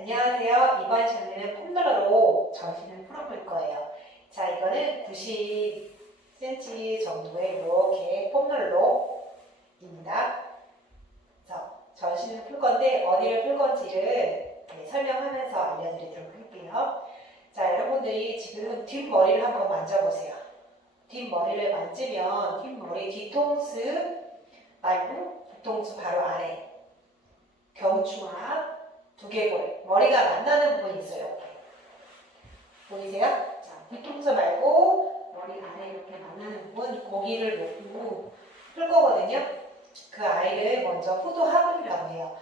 안녕하세요. 이번 시간에는 폼롤러로 전신을 풀어볼 거예요. 자, 이거는 90cm 정도의 이렇게 폼롤러입니다. 그래서 전신을 풀 건데 어디를 풀 건지를 설명하면서 알려드리도록 할게요. 자, 여러분들이 지금 뒷머리를 한번 만져보세요. 뒷머리를 만지면 뒷머리 뒤통수 말고 뒤통수 바로 아래 경추와 두개골, 머리가 만나는 부분이 있어요. 보이세요? 자, 뒤통수 말고 머리 아래 이렇게 만나는 부분, 고기를 놓고 풀 거거든요. 그 아이를 먼저 후두하근이라고 해요.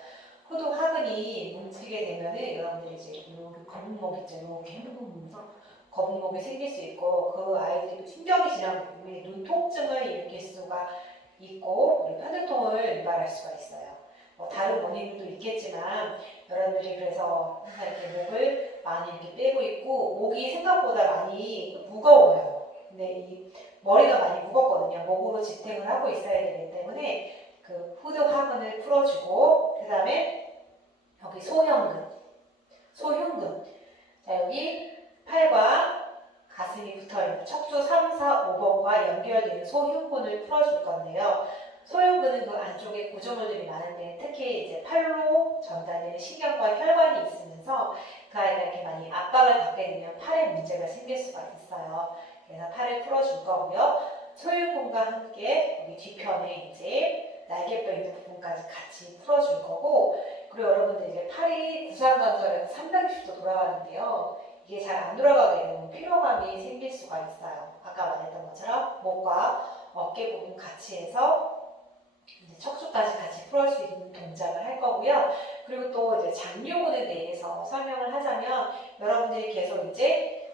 후두하근이 뭉치게 되면은 여러분들이 이제 이렇게 거북목 있죠. 이렇게 해보면서 거북목이 생길 수 있고, 그 아이들이 신경이 지나면 눈 통증을 일으킬 수가 있고, 그리고 편두통을 유발할 수가 있어요. 다른 원인도 있겠지만 여러분들이 그래서 항상 이렇게 목을 많이 이렇게 빼고 있고, 목이 생각보다 많이 무거워요. 근데 이 머리가 많이 무겁거든요. 목으로 지탱을 하고 있어야 되기 때문에 그 후두하근을 풀어주고, 그 다음에 여기 소형근. 자, 여기 팔과 가슴이 붙어있는 척추 3, 4, 5번과 연결되는 소흉근을 풀어줄 건데요. 소흉근은 그 안쪽에 구조물들이 많은데, 특히 이제 팔로 전달되는 신경과 혈관이 있으면서 그 아이가 이렇게 많이 압박을 받게 되면 팔에 문제가 생길 수가 있어요. 그래서 팔을 풀어줄 거고요. 소흉근과 함께 여기 뒤편에 이제 날개뼈 있는 부분까지 같이 풀어줄 거고, 그리고 여러분들 이제 팔이 구상관절에서 360도 돌아가는데요. 이게 잘 안 돌아가게 되면 피로감이 생길 수가 있어요. 아까 말했던 것처럼 목과 어깨 부분 같이 해서 이제 척추까지 같이 풀을 수 있는 동작을 할 거고요. 그리고 또 이제 장요근에 대해서 설명을 하자면, 여러분들이 계속 이제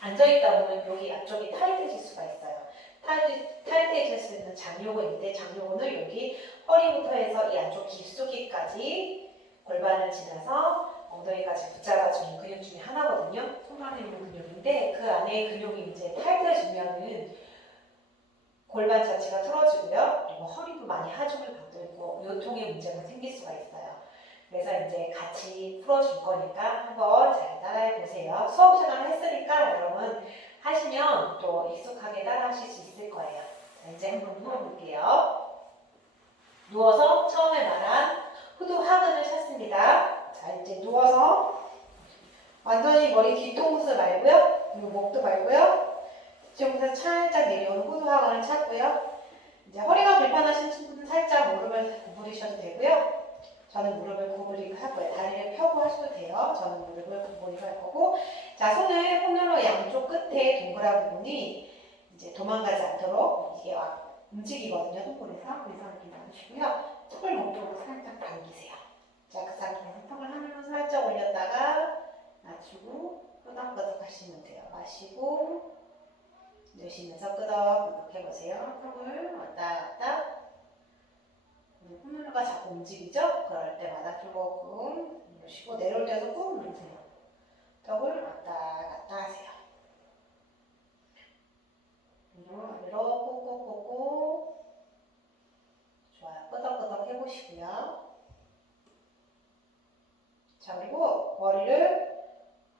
앉아있다 보면 여기 앞쪽이 타이트해질 수가 있어요. 타이트해질 수 있는 장요근인데, 장요근을 여기 허리부터 해서 이 안쪽 깊숙이까지 골반을 지나서 엉덩이까지 붙잡아주는 근육 중에 하나거든요. 손 안에 있는 근육인데, 그 안에 근육이 이제 타이트해지면은 골반 자체가 틀어지고요. 그리고 허리도 많이 하중을 받고 있고 요통의 문제가 생길 수가 있어요. 그래서 이제 같이 풀어줄 거니까 한번 잘 따라해 보세요. 수업 시간을 했으니까 여러분 하시면 또 익숙하게 따라 하실 수 있을 거예요. 자, 이제 한번 누워볼게요. 누워서 처음에 말한 후두하근을 찾습니다. 자, 이제 누워서 완전히 머리 뒤통수 말고요. 그리고 목도 말고요. 뒤통수에서 살짝 내려오는 후두하근을 찾고요. 이제 허리가 불편하신 친구는 살짝 무릎을 구부리셔도 되고요. 저는 무릎을 구부리고 할 거예요. 다리를 펴고 하셔도 돼요. 저는 무릎을 구부리고 할 거고. 자, 손을 홈롤러 양쪽 끝에 동그란 부분이 이제 도망가지 않도록 이게 움직이거든요. 손볼에서. 그래서 이렇게 놔주시고요. 턱을 목쪽으로 살짝 당기세요. 자, 그 상태에서 턱을 하늘로 살짝 올렸다가 낮추고 끄덕끄덕 하시면 돼요. 마시고 내쉬면서 끄덕끄덕 해보세요. 턱을 왔다 갔다. 홈롤러가 자꾸 움직이죠? 그럴 때마다 조금 누르시고, 내려올 때도 꾹 누르세요. 턱을 왔다 갔다 하세요. 위로 꾹꾹꾹꾹. 좋아요. 끄덕끄덕 해보시고요. 자, 그리고 머리를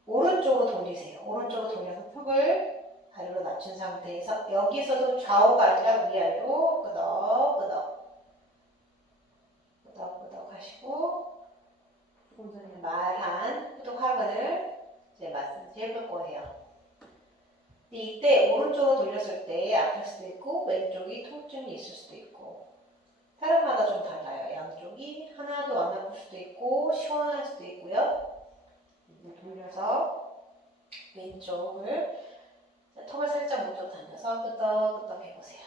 오른쪽으로 돌리세요. 오른쪽으로 돌려서 턱을 아래로 낮춘 상태에서 여기서도 좌우가 아니라 위아래로 끄덕끄덕 하시고, 조금 전에 말한 후두하근을 이제 마사지 해볼 거예요. 이때 오른쪽으로 돌렸을 때 아플 수도 있고 왼쪽이 통증이 있을 수도 있고, 사람마다 좀 달라요. 양쪽이 하나도 안 아플 수도 있고 시원할 수도 있고요. 돌려서 왼쪽을 턱을 살짝 먼저 당겨서 끄덕끄덕 해보세요.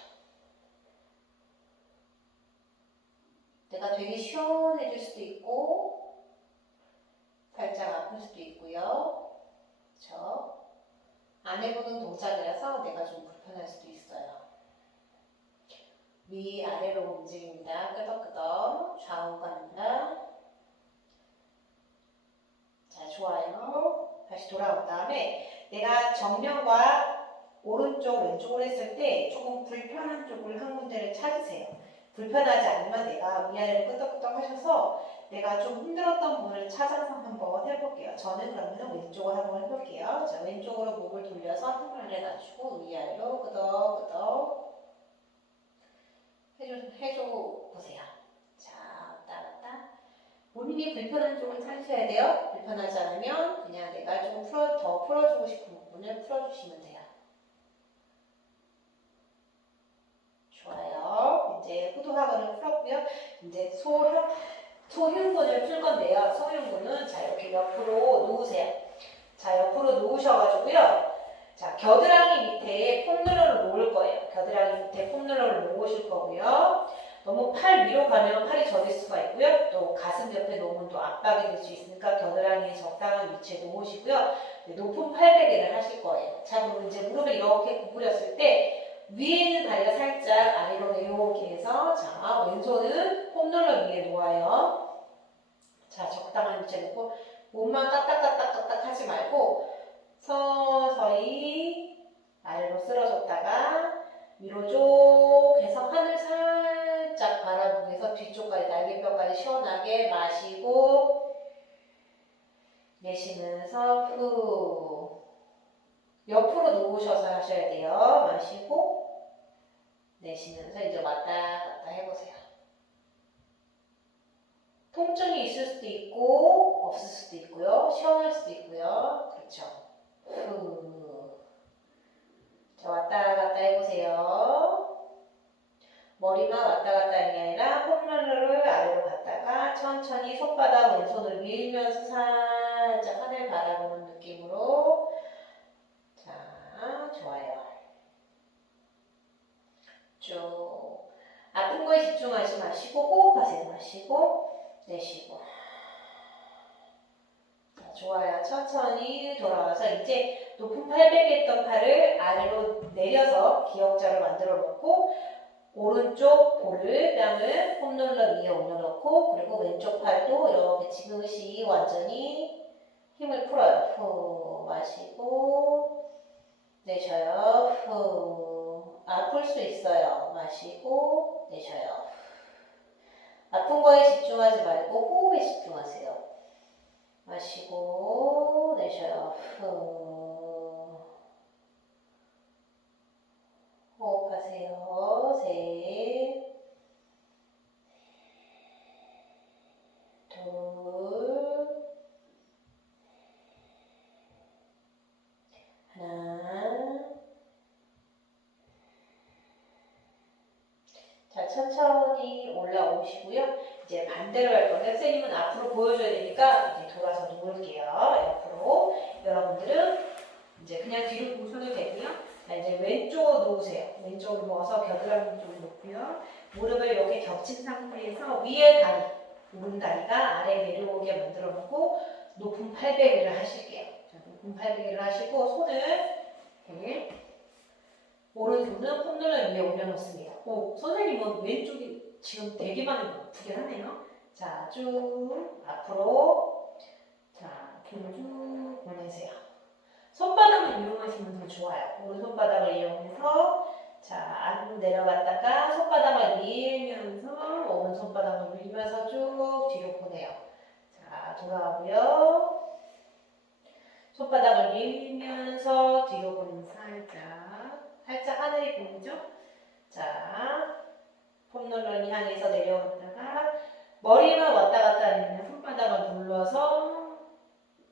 내가 되게 시원해질 수도 있고 살짝 아플 수도 있고요. 그렇죠? 안 해보는 동작이라서 내가 좀 불편할 수도 있어요. 위아래로 움직입니다. 끄덕끄덕. 좌우 갑니다. 자, 좋아요. 다시 돌아온 다음에 내가 정면과 오른쪽, 왼쪽을 했을 때 조금 불편한 쪽을 한 군데를 찾으세요. 불편하지 않으면 내가 위아래로 끄덕끄덕 하셔서 내가 좀 힘들었던 부분을 찾아서 한번 해볼게요. 저는 그러면 왼쪽을 한번 해볼게요. 자, 왼쪽으로 목을 돌려서 힘을 내가지고 위아래로 끄덕끄덕 해줘 보세요. 자, 왔다 갔다. 본인이 불편한 쪽을 찾으셔야 돼요. 불편하지 않으면 그냥 내가 좀 더 풀어주고 싶은 부분을 풀어주시면 돼요. 좋아요. 이제 후두하근을 풀었고요. 이제 소흉근을 풀 건데요. 소흉근은 자, 이렇게 옆으로 누우세요. 자, 옆으로 누우셔가지고요. 자, 겨드랑이 밑에 폼롤러를 놓을 거예요. 겨드랑이 밑에 폼롤러를 놓으실 거고요. 너무 팔 위로 가면 팔이 저릴 수가 있고요. 또 가슴 옆에 놓으면 또 압박이 될 수 있으니까 겨드랑이에 적당한 위치에 놓으시고요. 높은 팔베개를 하실 거예요. 자, 그럼 이제 무릎을 이렇게 구부렸을 때 위에 있는 다리가 살짝 아래로 내려오게 해서 자, 왼손은 폼롤러 위에 놓아요. 자, 적당한 위치에 놓고 몸만 까딱까딱 하지 말고 서서히 아래로 쓰러졌다가 위로 쭉 해서 하늘 살짝 바라보고 해서 뒤쪽까지 날개뼈까지 시원하게 마시고 내쉬면서 후 옆으로 누우셔서 하셔야 돼요. 마시고 내쉬면서 이제 왔다 갔다 해보세요. 통증이 있을 수도 있고 없을 수도 있고요. 시원할 수도 있고요. 그렇죠. 후. 자, 왔다 갔다 해보세요. 머리만 왔다 갔다 하는 게 아니라 폼롤러를 아래로 갔다가 천천히 손바닥 왼손을 밀면서 살짝 하늘 바라보는 느낌으로 자, 좋아요. 쭉 아픈 거에 집중하지 마시고 호흡하세요. 마시고 내쉬고 자, 좋아요. 천천히 돌아와서 이제 높은 팔베개 했던 팔을 아래로 내려서 기역자를 만들어 놓고 오른쪽 볼을 뺨을 폼롤러 위에 올려놓고 그리고 왼쪽 팔도 이렇게 지그시 완전히 힘을 풀어요. 후 마시고 내쉬어요. 후 아플 수 있어요. 마시고 내쉬어요. 아픈 거에 집중하지 말고 호흡에 집중하세요. 마시고 내쉬어요. 후 호흡하세요. 셋, 둘, 하나. 자, 천천히 올라오시고요. 이제 반대로 할 건데 선생님은 앞으로 보여줘야 되니까 이제 돌아서 누울게요. 옆으로. 여러분들은 이제 그냥 뒤로 보셔도 되고요. 자, 이제 왼쪽으로 누우세요. 왼쪽으로 누워서 겨드랑이 좀 놓고요. 무릎을 이렇게 겹친 상태에서 위에 다리, 오른다리가 아래 내려오게 만들어 놓고 높은 팔베개를 하실게요. 자, 높은 팔베개를 하시고 손을 오른손은 폼롤러 위에 올려놓습니다. 선생님은 왼쪽이 지금 되게 많이 아프게 하네요. 자, 쭉 앞으로 자, 뒤로 쭉 보내세요. 손바닥을 이용하시면 더 좋아요. 오른손바닥을 이용해서 자, 아래로 내려갔다가 손바닥을 밀면서 오른손바닥을 밀면서 쭉 뒤로 보내요. 자, 돌아오고요. 손바닥을 밀면서 뒤로 보내면 살짝 하늘이 보이죠? 자, 폼롤러를 향해서 내려갔다가 머리만 왔다 갔다 하면 손바닥을 눌러서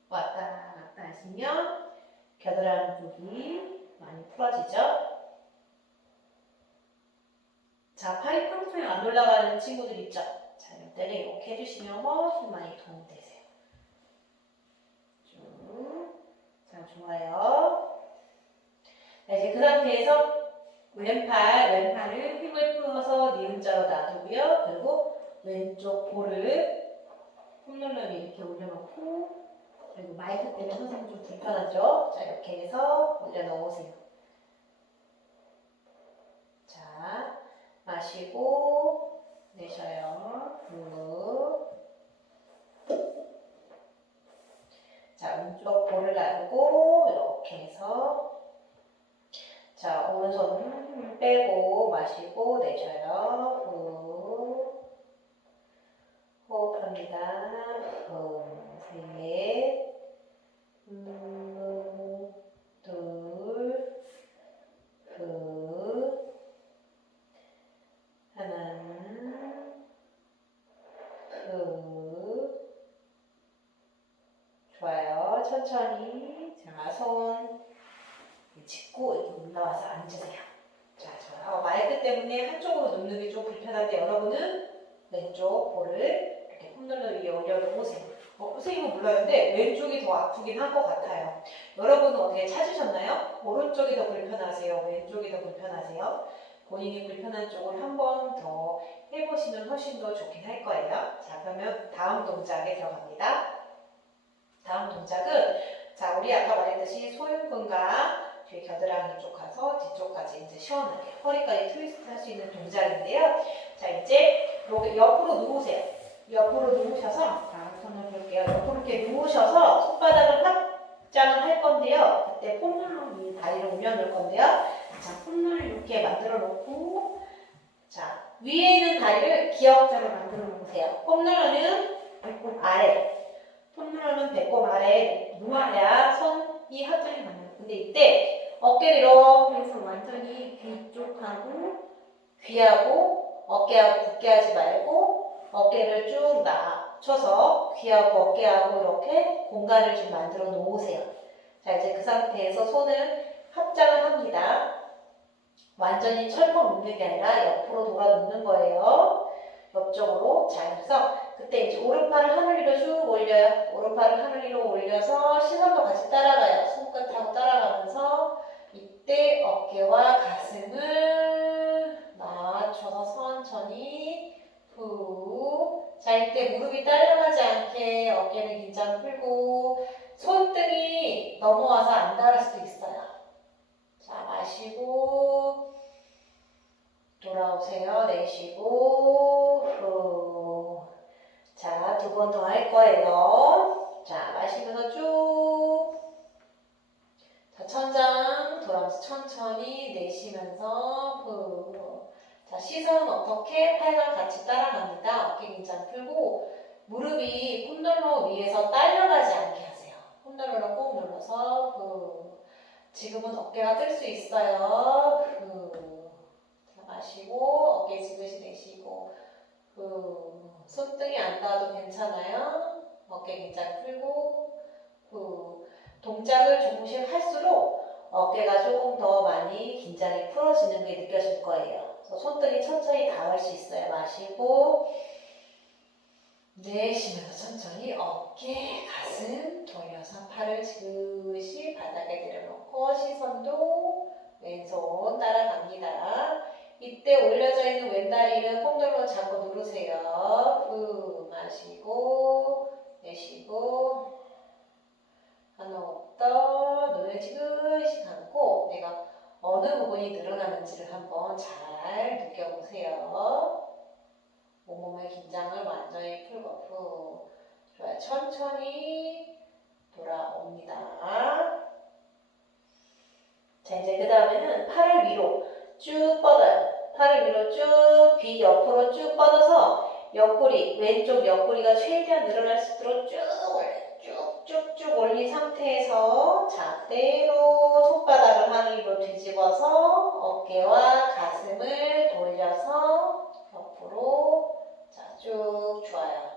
왔다 갔다 하시면 겨드랑이 쪽이 많이 풀어지죠? 자, 팔이 평소에 안 올라가는 친구들 있죠? 자, 이때는 이렇게 해주시면 훨씬 많이 도움이 되세요. 쭉. 자, 좋아요. 자, 이제 그 상태에서 왼팔을 힘을 풀어서 니은자로 놔두고요. 그리고 왼쪽 볼을 폼롤러 위에 이렇게 올려놓고 그리고 마이크 때문에 선생님 좀 불편하죠? 자, 이렇게 해서 올려놓으세요. 자, 마시고 내쉬어요. 자, 왼쪽 볼을 놔두고 이렇게 해서 자, 오른손 빼고 마시고 내쉬어요. 후. 호흡 합니다. 셋, 둘, 하나, 좋아요. 천천히. 자, 손 짚고 이렇게 올라와서 앉으세요. 자, 좋아요. 마이크 때문에 한쪽으로 눕는 게 좀 불편한데 여러분은 왼쪽 볼을 이렇게 폼롤러 위에 올려놓으세요. 선생님은 몰랐는데 왼쪽이 더 아프긴 한 것 같아요. 여러분은 어떻게 찾으셨나요? 오른쪽이 더 불편하세요? 왼쪽이 더 불편하세요? 본인이 불편한 쪽을 한 번 더 해보시면 훨씬 더 좋긴 할 거예요. 자, 그러면 다음 동작에 들어갑니다. 다음 동작은 자, 우리 아까 말했듯이 소흉근과 뒤에 겨드랑이 쪽 가서 뒤쪽까지 이제 시원하게 허리까지 트위스트 할 수 있는 동작인데요. 자, 이제 옆으로 누우세요. 옆으로 누우셔서 자, 손을 볼게요. 옆으로 이렇게 누우셔서 손바닥을 확장을 할 건데요. 그때 폼롤러 위에 다리를 올려놓을 건데요. 자, 폼롤러 이렇게 만들어 놓고 자, 위에 있는 다리를 기역자로 만들어 놓으세요. 폼롤러는 배꼽 아래, 폼롤러는 배꼽 아래 누워야 손이 합장이 맞는. 근데 이때 어깨를 이렇게 해서 완전히 뒤쪽하고 귀하고 어깨하고 굳게 하지 말고 어깨를 쭉 낮춰서 귀하고 어깨하고 이렇게 공간을 좀 만들어 놓으세요. 자, 이제 그 상태에서 손을 합장을 합니다. 완전히 철컥 눕는 게 아니라 옆으로 돌아 눕는 거예요. 옆쪽으로. 자, 그래서 그때 이제 오른팔을 하늘 위로 쭉 올려요. 오른팔을 하늘 위로 올려서 시선도 같이 따라가요. 손끝하고 따라가면서 이때 어깨와 가슴을 낮춰서 천천히 후. 자, 이때 무릎이 딸려가지 않게 어깨는 긴장 풀고 손등이 넘어와서 안 닿을 수도 있어요. 자, 마시고 돌아오세요. 내쉬고 후. 자, 두 번 더 할 거예요. 자, 마시면서 쭉. 자, 천장 돌아오면서 천천히 내쉬면서 후. 자, 시선 어떻게? 팔과 같이 따라갑니다. 어깨 긴장 풀고 무릎이 폼롤러 위에서 딸려가지 않게 하세요. 폼롤러를 꼭 눌러서 후. 지금은 어깨가 뜰 수 있어요. 후. 자, 마시고 어깨 지그시 내쉬고 후. 손등이 안 닿아도 괜찮아요. 어깨 긴장 풀고 후. 동작을 조금씩 할수록 어깨가 조금 더 많이 긴장이 풀어지는 게 느껴질 거예요. 그래서 손등이 천천히 닿을 수 있어요. 마시고 내쉬면서 천천히 어깨, 가슴 돌려서 팔을 지그시 바닥에 내려놓고 시선도 왼손 따라갑니다. 이때 올려져 있는 왼다리는 폼롤러 잡고 누르세요. 후, 마시고 내쉬고 한 호흡 더 눈을 지그시 감고 내가 어느 부분이 늘어나는지를 한번 잘 느껴보세요. 온몸의 긴장을 완전히 풀고 후. 좋아요. 천천히 돌아옵니다. 자, 이제 그 다음에는 팔을 위로 쭉 뻗어요. 팔을 위로 쭉, 귀 옆으로 쭉 뻗어서 옆구리, 왼쪽 옆구리가 최대한 늘어날 수 있도록 쭉 올려요. 쭉쭉쭉 올린 상태에서 자, 그대로 손바닥을 하늘 위로 뒤집어서 어깨와 가슴을 돌려서 옆으로 자, 쭉 좋아요.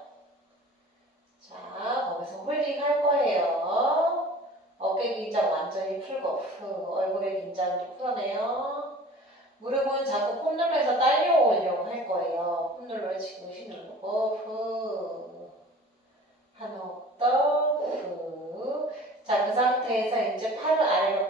자, 거기서 홀딩 할 거예요. 어깨 긴장 완전히 풀고 후, 얼굴의 긴장도 풀어내요. 무릎은 자꾸 폼롤러에서 딸려오려고 할 거예요. 폼롤러를 지그시 누르고 후. 한 호흡 더 후. 자, 그 상태에서 이제 팔을 아래로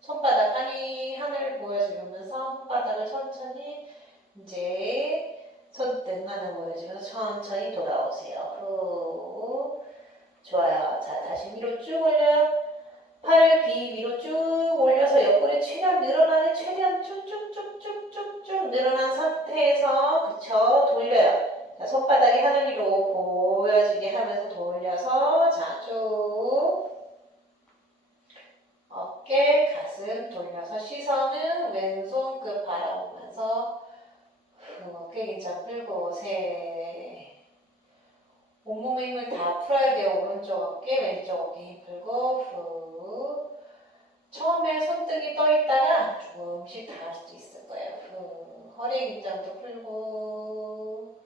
손바닥 하늘 보여주면서 손바닥을 천천히 이제 손등 하늘 보여주면서 천천히 돌아오세요. 후. 좋아요. 자, 다시 위로 쭉 올려요. 팔을 귀 위로 쭉 올려서 옆구리 최대한 늘어나는 최대한 쭉쭉쭉쭉쭉쭉 늘어난 상태에서 그쵸? 돌려요. 자, 손바닥이 하늘 위로 보여지게 하면서 돌려서 자, 쭉 어깨, 가슴 돌려서 시선은 왼손 끝 바라보면서 어깨 긴장 풀고 셋 온몸의 힘을 다 풀어야 돼요. 오른쪽 어깨, 왼쪽 어깨 힘 풀고 후. 처음에 손등이 떠 있다가 조금씩 닿을 수도 있을 거예요. 후. 허리 긴장도 풀고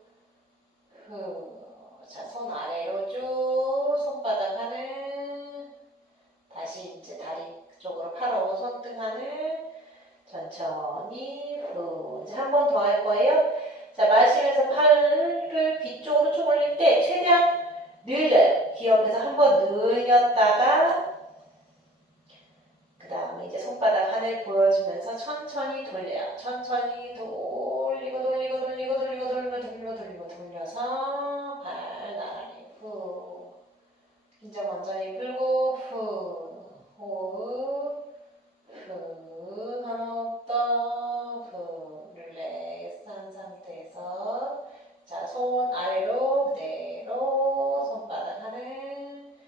후. 자, 손 아래로 쭉 손바닥 하늘 다시 이제 다리 쪽으로 팔하고 손등 하늘 천천히 후. 이제 한 번 더 할 거예요. 자, 마시면서 팔을 뒤쪽으로 쭉 올릴 때 최대한 늘려요. 귀 옆에서 한 번 늘렸다가 그 다음에 이제 손바닥 하늘 보여주면서 천천히 돌려요. 천천히 돌리고 돌려서 발 나란히 후. 긴장 완전히 풀고 후. 호흡 후. 하나 더 후. 릴렉스한 상태에서 자, 손 아래로 그대로 손바닥 하늘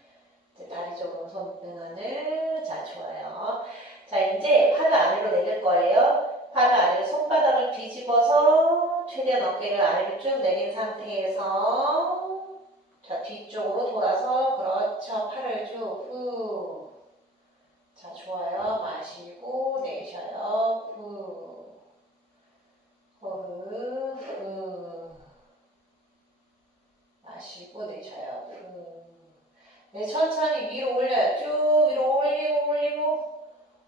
이제 다리 쪽으로 손등 하늘 자, 좋아요. 자, 이제 팔을 아래로 내릴 거예요. 팔을 아래로 손바닥을 뒤집어서 최대한 어깨를 아래로 쭉 내린 상태에서 자, 뒤쪽으로 돌아서 그렇죠. 팔을 쭉 후. 자, 좋아요. 마시고 내쉬어요. 후. 호흡 후. 마시고 내쉬어요. 후. 네, 천천히 위로 올려요. 쭉 위로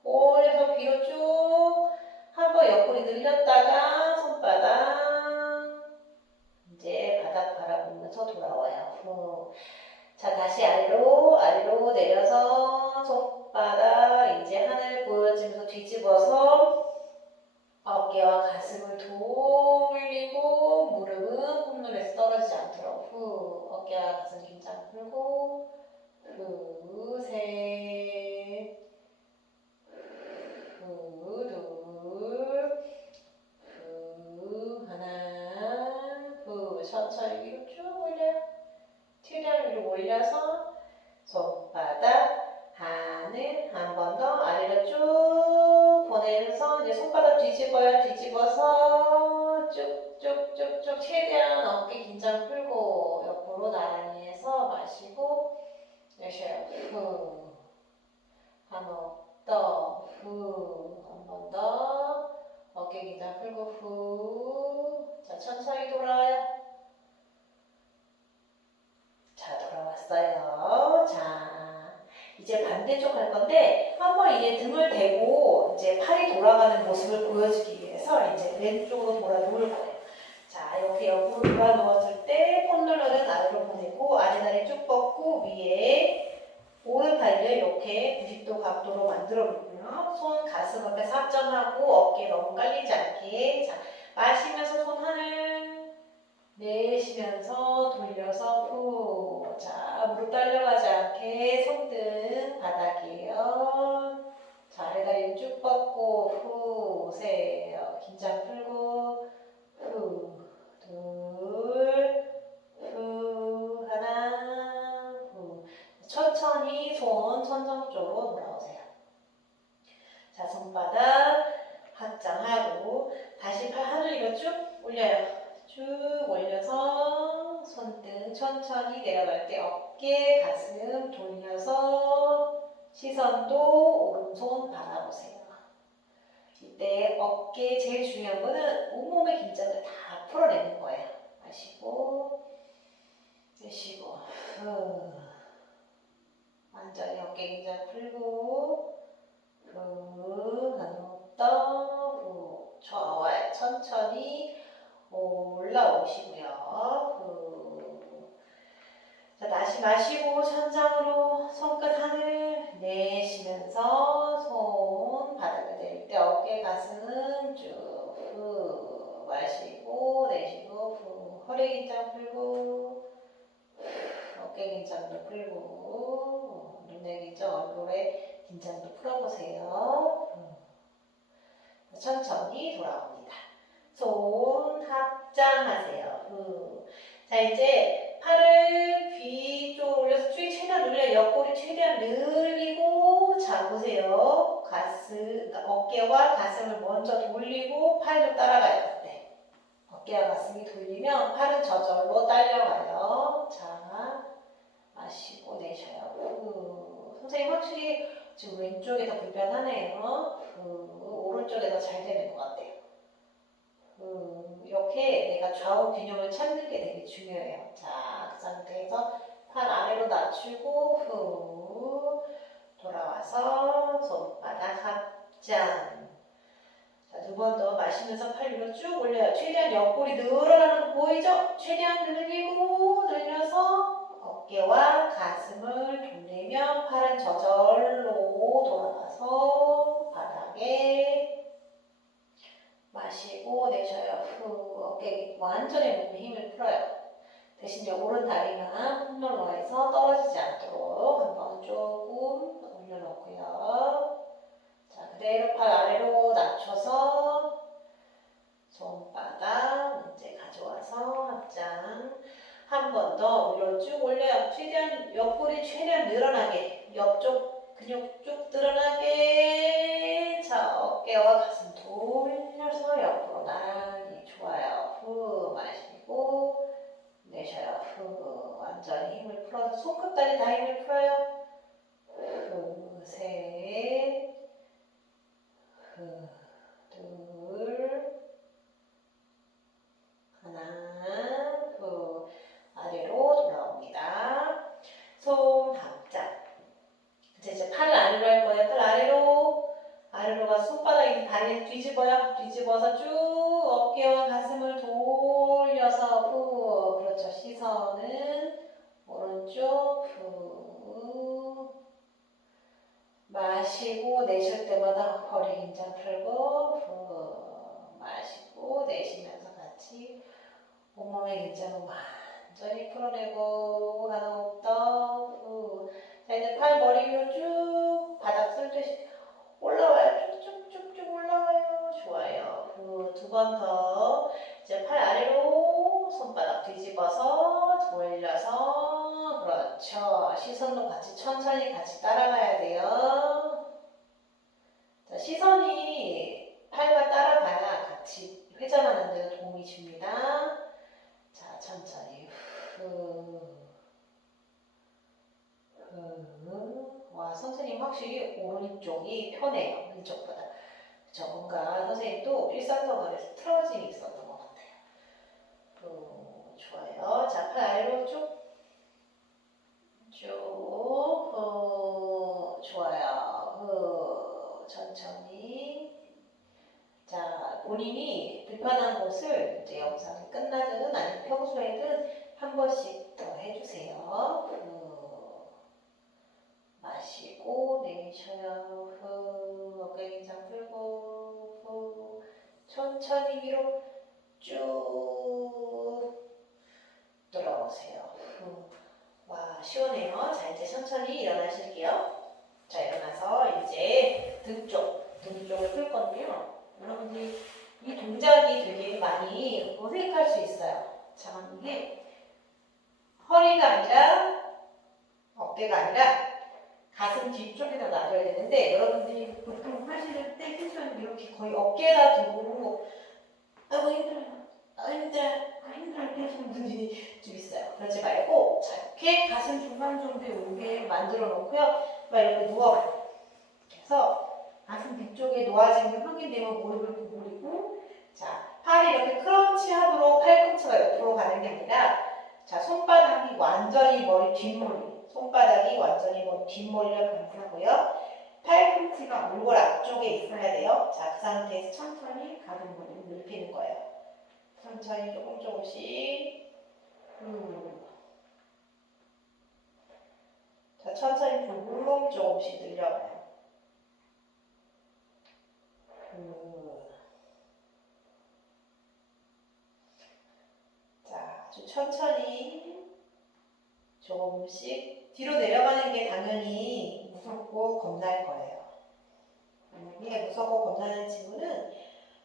올려서 뒤로 쭉 한번 옆구리 늘렸다가 손바닥 이제 바닥 바라보면서 돌아와요. 후. 자, 다시 아래로 내려서 손바닥 이제 하늘 보여주면서 뒤집어서 어깨와 가슴을 돌리고 무릎은 홈롤에서 떨어지지 않도록 후. 어깨와 가슴 긴장 풀고 후. 셋 후. 둘 후. 하나 후. 천천히 위로 쭉 올려요. 최대한 위로 올려서 손바닥 하늘 한 번 더 아래로 쭉 보내면서 이제 손바닥 뒤집어요. 뒤집어서 쭉쭉쭉쭉 최대한 어깨 긴장 풀고 옆으로 나란히 해서 마시고 내쉬어요. 후. 한 번 더 후. 한 번 더 어깨 긴장 풀고 후. 자, 천천히 돌아와요. 자, 돌아왔어요. 자, 이제 반대쪽 할 건데 한번 이제 등을 대고 이제 팔이 돌아가는 모습을 보여주기 위해서 이제 왼쪽으로 돌아 누울 거예요. 자, 이렇게 옆으로 돌아 누웠을 때 폰롤러는 아래로 보내고 아래다리 쭉 뻗고 위에 오른팔을 이렇게 90도 각도로 만들어 보고요. 손 가슴 앞에 사점하고 어깨 너무 깔리지 않게 자, 마시면서 손 하늘 내쉬면서 돌려서 후. 자, 무릎 딸려가지 않게 손등 바닥이에요. 자, 아래다리 쭉 뻗고 후. 오세요. 긴장 풀고 후. 둘 후. 하나 후. 천천히 손 천정 쪽으로 돌아오세요. 자, 손바닥 확장하고 다시 팔 하늘 위로 쭉 올려요. 쭉 올려서 손등 천천히 내려갈 때 어깨, 가슴 돌려서 시선도 오른손 바라보세요. 이때 어깨 제일 중요한 거는 온몸의 긴장을 다 풀어내는 거예요. 마시고 내쉬고 후. 완전히 어깨 긴장 풀고 후. 한 호흡 더 후. 좋아요. 천천히 올라오시고요. 후. 자, 다시 마시고 천장으로 손끝 하늘 내쉬면서 손 바닥을 내릴 때 어깨 가슴 쭉 후. 마시고 내쉬고 후. 허리 긴장 풀고 어깨 긴장도 풀고 눈의 긴장 얼굴에 긴장도 풀어보세요. 천천히 돌아옵니다. 손 합장하세요. 자, 이제 팔을 귀 쪽으로 올려서 쭉 최대한 늘려요. 옆구리 최대한 늘리고 자, 보세요. 그러니까 어깨와 가슴을 먼저 돌리고 팔 좀 따라가요. 네. 어깨와 가슴이 돌리면 팔은 저절로 딸려가요. 자, 마시고 내쉬어요. 후. 선생님 확실히 지금 왼쪽이 더 불편하네요. 후. 오른쪽이 더 잘 되는 것 같아요. 이렇게 내가 좌우 균형을 찾는 게 되게 중요해요. 자, 그 상태에서 팔 아래로 낮추고 후 돌아와서 손바닥 합장. 자, 두 번 더 마시면서 팔 위로 쭉 올려요. 최대한 옆구리 늘어나는 거 보이죠? 최대한 늘리고 늘려서 어깨와 가슴을 돌리면 팔은 저절로 돌아가서 바닥에 마시고 내쉬어요. 후, 어깨 완전히 몸에 힘을 풀어요. 대신 이제 오른 다리만 폼롤러에서 떨어지지 않도록 한번 조금 올려놓고요. 자, 그대로 팔 아래로 낮춰서 손바닥 이제 가져와서 합장. 한 번 더 위로 쭉 올려요. 최대한 옆구리 최대한 늘어나게, 옆쪽 근육 쭉 늘어나게. 자, 어깨와 가슴 돌려서 옆으로 나란히. 좋아요. 후 마시고 내쉬어요. 후 완전히 힘을 풀어서 손끝까지 다 힘을 풀어요. 후 셋, 후 둘, 하나. 후 아래로 돌아옵니다. 손 합장. 이제 팔을 아래로 할 거예요. 팔 아래로 가서 손바닥에 다리를 뒤집어요. 뒤집어서 쭉 어깨와 가슴을 돌려서 후. 그렇죠. 시선은 오른쪽. 후 마시고 내쉴 때마다 허리 긴장 풀고 후 마시고 내쉬면서 같이 온몸의 긴장을 완전히 풀어내고 가는 호흡. 후. 자, 이제 팔 머리 위로 쭉 바닥 쓸듯이 올라와요. 쭉쭉쭉쭉 올라와요. 좋아요. 후, 두 번 더. 이제 팔 아래로 손바닥 뒤집어서 돌려서. 그렇죠. 시선도 같이 천천히 같이 따라가야 돼요. 자, 시선이 팔과 따라가야 같이 회전하는 데 도움이 줍니다. 자, 천천히. 와, 선생님 확실히 오른쪽이 편해요. 왼쪽보다. 그쵸, 뭔가 선생님도 일상생활에서 틀어짐이 있었던 것 같아요. 좋아요. 자, 팔 아래로 쭉. 좋아요. 천천히. 자, 본인이 불편한 곳을 이제 영상이 끝나든 아니면 평소에든 한 번씩 더 해주세요. 마시고 내쉬어요. 어깨 긴장 풀고 천천히 위로 쭉 돌아오세요. 와, 시원해요. 자, 이제 천천히 일어나실게요. 자, 일어나서 이제 등 쪽을 풀 건데요. 여러분들이 이 동작이 되게 많이 어색할 수 있어요. 자, 이게 허리가 아니라 어깨가 아니라 가슴 뒤쪽에다 놔줘야 되는데, 여러분들이 보통 하시는 때 텐션을 이렇게 거의 어깨에다 두고 아이고 힘들어요, 힘들어 이렇게 하시는 분들이 좀 있어요. 그러지 말고 자, 이렇게 가슴 중간 정도에 오게 만들어 놓고요. 막 이렇게 누워봐요. 그래서 가슴 뒤쪽에 놓아진 게 확인되면 무릎을 구부리고, 자, 팔이 이렇게 크런치 하도록 팔꿈치가 옆으로 가는 게 아니라, 자, 손바닥이 완전히 머리 뒷머리, 손바닥이 완전히 머리 뒷머리를 감싸고요. 팔꿈치가 몰골 앞쪽에 있어야 돼요. 자, 그 상태에서 천천히 가슴 머리를 눕히는 거예요. 천천히 조금씩. 자, 천천히 조금씩 늘려봐요. 자, 아주 천천히 조금씩 뒤로 내려가는 게 당연히 무섭고 겁날 거예요. 만약에 무섭고 겁나는 친구는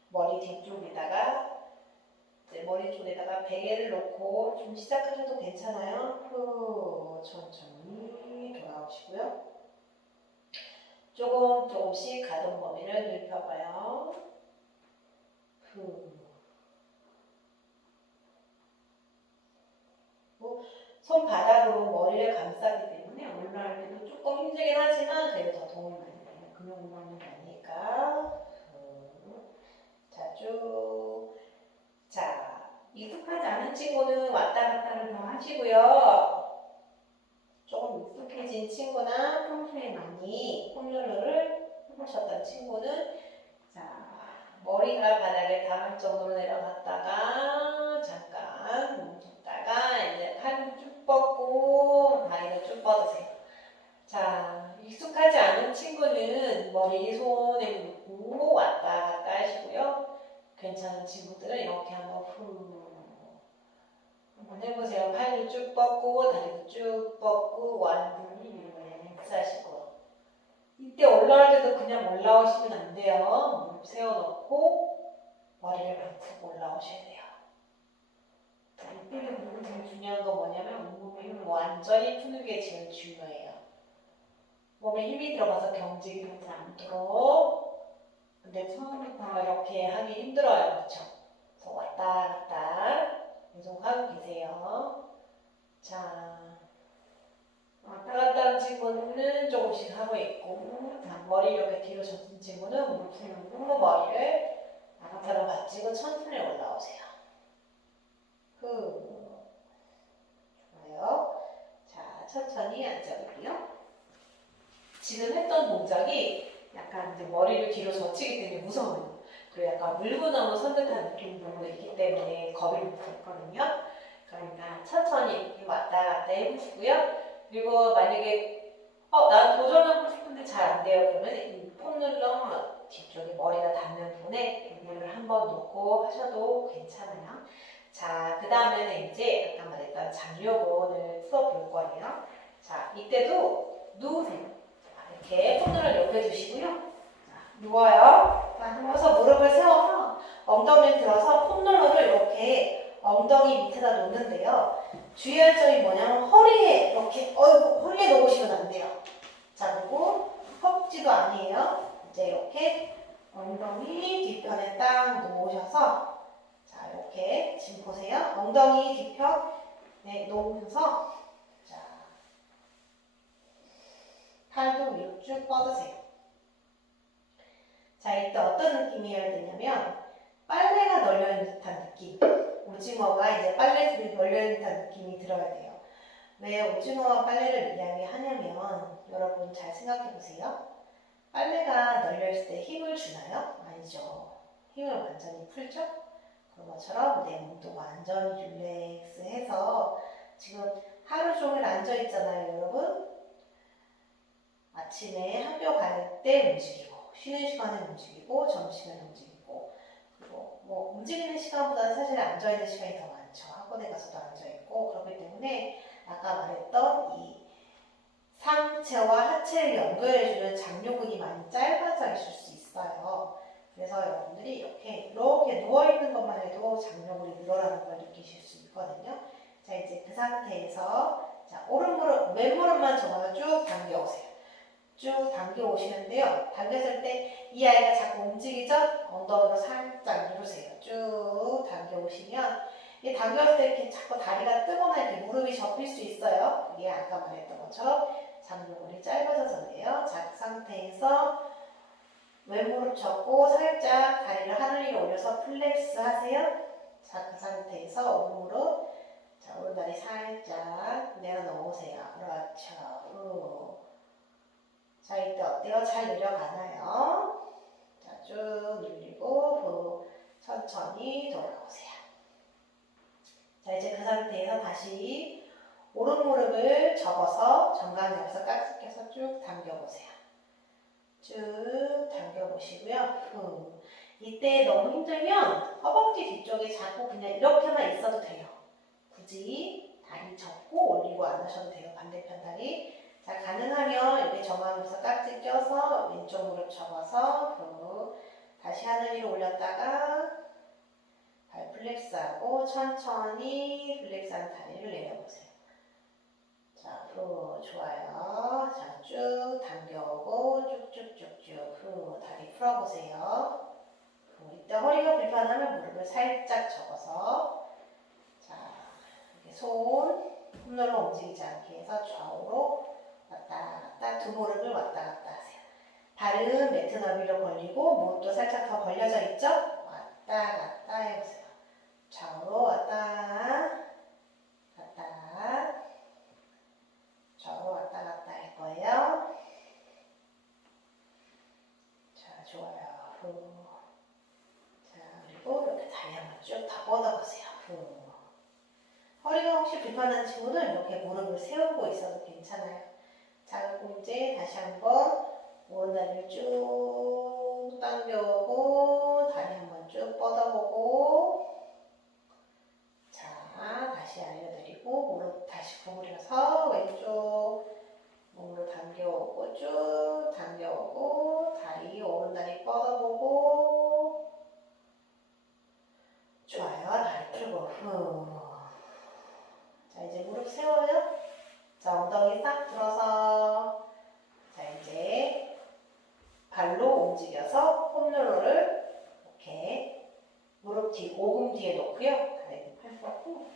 머리 뒤쪽에다가 머리 쪽에다가 베개를 놓고 좀 시작하셔도 괜찮아요. 천천히 돌아오시고요. 조금씩 가동 범위를 넓혀봐요. 손바닥으로 머리를 감싸기 때문에 올라올 때도 조금 힘들긴 하지만 그래도 더 도움이 많이 돼요. 그냥 올라오는 게 아니니까. 자, 쭉. 자, 익숙하지 않은 친구는 왔다 갔다를 더 하시고요. 조금 익숙해진 친구나 평소에 많이 폼롤러를 해보셨던 친구는 자, 머리가 바닥에 닿을 정도로 내려갔다가 잠깐 멈췄다가 이제 팔을 쭉 뻗고 다리를 쭉 뻗으세요. 자, 익숙하지 않은 친구는 머리 손에 놓고 왔다 갔다 하시고요. 괜찮은 친구들은 이렇게 한번 한번 해보세요. 팔을 쭉 뻗고 다리도 쭉 뻗고 완전히 릴렉스 하시고 이때 올라올 때도 그냥 올라오시면 안 돼요. 무릎 세워놓고 머리를 박고 올라오셔야 돼요. 자, 이때는 제일 중요한 건 뭐냐면 온몸의 힘을 완전히 푸는 게 제일 중요해요. 몸에 힘이 들어가서 경직이 되지 않도록. 근데 처음부터 이렇게 하기 힘들어요. 그렇죠? 그래서 왔다 갔다 계속 하고 계세요. 자, 왔다 갔다 하는 친구는 조금씩 하고 있고, 자, 머리 이렇게 뒤로 젖은 친구는 무릎 세우고 머리를 아까처럼 받치고 천천히 올라오세요. 좋아요. 자, 천천히 앉아볼게요. 지금 했던 동작이 약간 이제 머리를 뒤로 젖히기 때문에 무서워요. 그리고 약간 물구나무 선듯한 느낌도 있기 때문에 겁이 무섭거든요. 그러니까 천천히 이렇게 왔다 갔다 해보시고요. 그리고 만약에 난 도전하고 싶은데 잘 안 돼요. 그러면 이 폼롤러 뒤쪽에 머리가 닿는 부분에 이거를 한번 놓고 하셔도 괜찮아요. 자, 그 다음에는 이제 아까 말했던 장요근을 풀어볼 거예요. 자, 이때도 누우세요. 자, 이렇게 폼롤러 옆에 두시고요. 자, 누워요. 자, 누워서 무릎을 세워서 엉덩이를 들어서 폼롤러를 이렇게 엉덩이 밑에다 놓는데요. 주의할 점이 뭐냐면 허리에 이렇게 허리에 놓으시면 안 돼요. 자, 그리고 허벅지도 아니에요. 이제 이렇게 엉덩이 뒤편에 딱 놓으셔서 자, 이렇게 지금 보세요. 엉덩이 뒤편에 놓으셔서 자, 팔도 위로 쭉 뻗으세요. 자, 이때 어떤 느낌이어야 되냐면 빨래가 널려있는 듯한 느낌. 오징어가 이제 빨래줄이 널려있는 듯한 느낌이 들어야 돼요. 왜 오징어와 빨래를 이야기하냐면 여러분 잘 생각해 보세요. 빨래가 널려있을 때 힘을 주나요? 아니죠. 힘을 완전히 풀죠? 그런 것처럼 내 몸도 완전히 릴렉스해서 지금 하루 종일 앉아있잖아요, 여러분. 아침에 학교 갈 때 움직이고 쉬는 시간에 움직이고 점심에 움직이고 그리고 뭐 움직이는 시간보다는 사실 앉아있는 시간이 더 많죠. 학원에 가서도 앉아있고 그렇기 때문에 아까 말했던 이 상체와 하체를 연결해주는 장요근이 많이 짧아져 있을 수 있어요. 그래서 여러분들이 이렇게 누워있는 것만 해도 장요근이 늘어나는 걸 느끼실 수 있거든요. 자, 이제 그 상태에서 자, 왼무릎만 접어서 쭉 당겨오세요. 쭉 당겨 오시는데요. 당겼을 때 이 아이가 자꾸 움직이죠? 엉덩이로 살짝 누르세요. 쭉 당겨 오시면 이 당겼을 때 이렇게 자꾸 다리가 뜨거나 이렇게 무릎이 접힐 수 있어요. 이게 아까 말했던 것처럼 장요근이 짧아져서 그래요. 자, 그 상태에서 왼무릎 접고 살짝 다리를 하늘 위로 올려서 플렉스 하세요. 자, 그 상태에서 오른무릎, 자, 오른다리 살짝 내려놓으세요. 그렇죠. 자, 이때 어때요? 잘 내려가나요? 자, 쭉 늘리고 천천히 돌아오세요. 자, 이제 그 상태에서 다시 오른 무릎을 접어서 정강 옆에서 깍지 껴서 쭉 당겨보세요. 쭉 당겨보시고요. 이때 너무 힘들면 허벅지 뒤쪽에 자꾸 그냥 이렇게만 있어도 돼요. 굳이 다리 접고 올리고 안 하셔도 돼요. 반대편 다리. 자, 가능하면 여기 정강에서 깍지 껴서 왼쪽 무릎 접어서 다시 하늘 위로 올렸다가 발 플렉스하고 천천히 플렉스한 다리를 내려보세요. 자, 좋아요. 자, 쭉 당겨오고 쭉쭉쭉쭉 다리 풀어보세요. 이때 허리가 불편하면 무릎을 살짝 접어서 자, 이렇게 손 폼롤러 움직이지 않게 해서 좌우로 왔다 갔다 두 무릎을 왔다 갔다 하세요. 발은 매트 너비로 벌리고 무릎도 살짝 더 벌려져 있죠? 왔다 갔다 해보세요. 좌우로 왔다 갔다 좌우로 왔다 갔다 할 거예요. 자, 좋아요. 후. 자, 그리고 이렇게 다리 한번 쭉 다 뻗어보세요. 후. 허리가 혹시 불편한 친구는 이렇게 무릎을 세우고 있어도 괜찮아요. 자, 그리고 이제 다시 한번 오른다리를 쭉 당겨오고 다리 한번 쭉 뻗어보고 자, 다시 알려드리고 무릎 다시 구부려서 왼쪽 몸으로 당겨오고 쭉 당겨오고 다리 오른다리 뻗어보고 좋아요. 다리 풀고 후. 자, 이제 무릎 세워요. 자, 엉덩이 싹 들어서 자, 이제 발로 움직여서 폼롤러를 이렇게 무릎 뒤, 오금 뒤에 놓고요. 다리 팔 뻗고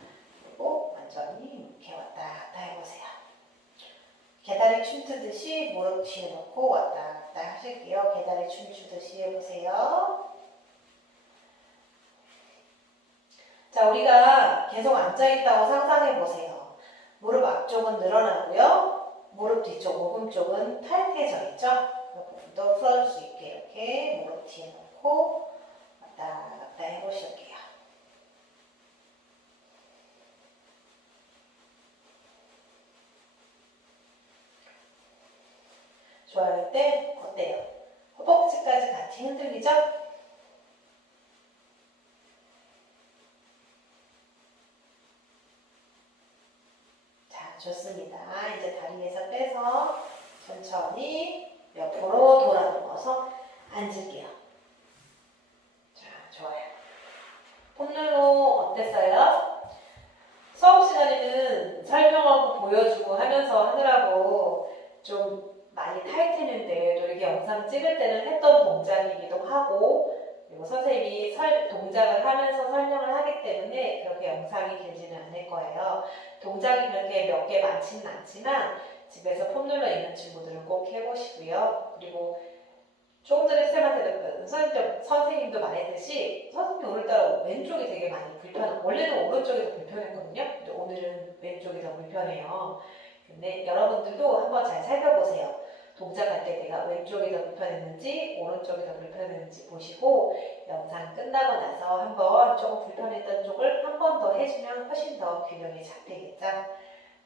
그리고 완전히 이렇게 왔다 갔다 해보세요. 계다리 춤추듯이 무릎 뒤에 놓고 왔다 갔다 하실게요. 계다리 춤추듯이 해보세요. 자, 우리가 계속 앉아있다고 상상해보세요. 무릎 앞쪽은 늘어나고요. 무릎 뒤쪽, 오금 쪽은 타이트해져 있죠? 그 부분도 풀어줄 수 있게 이렇게 무릎 뒤에 놓고 왔다 갔다 해보실게요. 좋아요. 때 어때요? 허벅지까지 같이 흔들리죠? 자, 좋습니다. 이제 다리에서 빼서 천천히 옆으로 돌아 누워서 앉을게요. 자, 좋아요. 폼롤러 어땠어요? 수업 시간에는 설명하고 보여주고 하면서 하느라고 좀 많이 타이트했는데 또 이렇게 영상 찍을 때는 했던 동작이기도 하고 그리고 선생님이 동작을 하면서 설명을 하기 때문에 그렇게 영상이 길지는 않을 거예요. 동작이 그렇게 몇 개 많지는 않지만 집에서 폼롤러 있는 친구들은 꼭 해보시고요. 그리고 조금 전에 쌤한테 선생님도 말했듯이 선생님이 오늘따라 왼쪽이 되게 많이 원래는 오른쪽이 더 불편했거든요. 근데 오늘은 왼쪽이 더 불편해요. 근데 여러분들도 한번 잘 살펴보세요. 동작할 때 내가 왼쪽이 더 불편했는지 오른쪽이 더 불편했는지 보시고 영상 끝나고 나서 한번 조금 불편했던 쪽을 한 번 더 해주면 훨씬 더 균형이 잡히겠죠.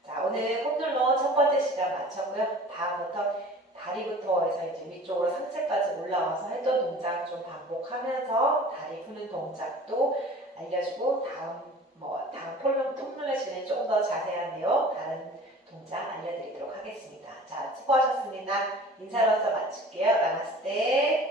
자, 오늘 폼롤러 첫 번째 시간 마쳤고요. 다음부터 다리부터 해서 이제 위쪽으로 상체까지 올라와서 했던 동작 좀 반복하면서 다리 푸는 동작도 알려주고 다음 폼롤러 시간에 조금 더 자세한 내용 다른 동작 알려드리도록 하겠습니다. 자, 수고하셨습니다. 인사로서 마칠게요. 나마스테.